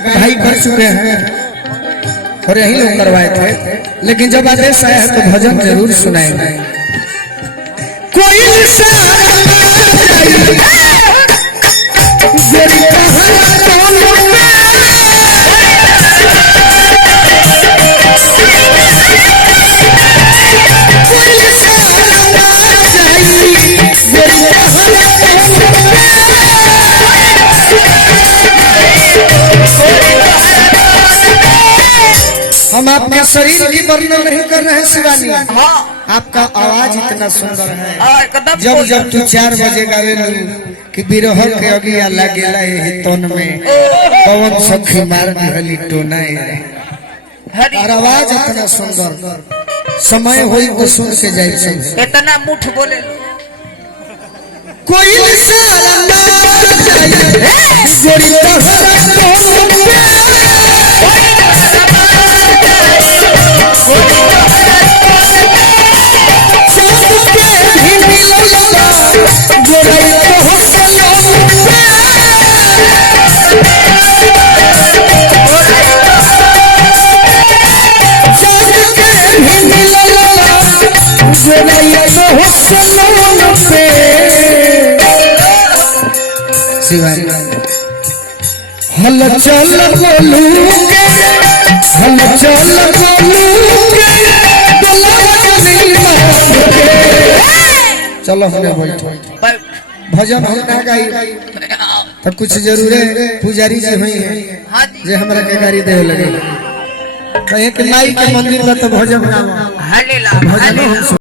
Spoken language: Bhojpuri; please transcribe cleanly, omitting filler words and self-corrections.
भाई कर चुके हैं और यही लोग करवाए थे, लेकिन जब आदेश आया है तो भजन जरूर सुनाएंगे। कोई हम आपके शरीर की वर्णन नहीं कर रहे हैं शिवानी, आपका आवाज इतना सुंदर है। जब जब तू 4 बजे गावे कि बिरह के अगिया लागेला एही तन में पवन सखी मार दिहली टोना और आवाज इतना सुंदर। समय होई को सुन के जाई इतना मुठ बोले कोई सारा ना जाए गोरी हल चल बोलू हल चल बोलू चलो हमने भजन हम ना गाई तो कुछ जरूर है। पुजारी जी हुई है जे हमरा के गाड़ी दे लगे कहे कि माई के मंदिर में तो भजन गाओ।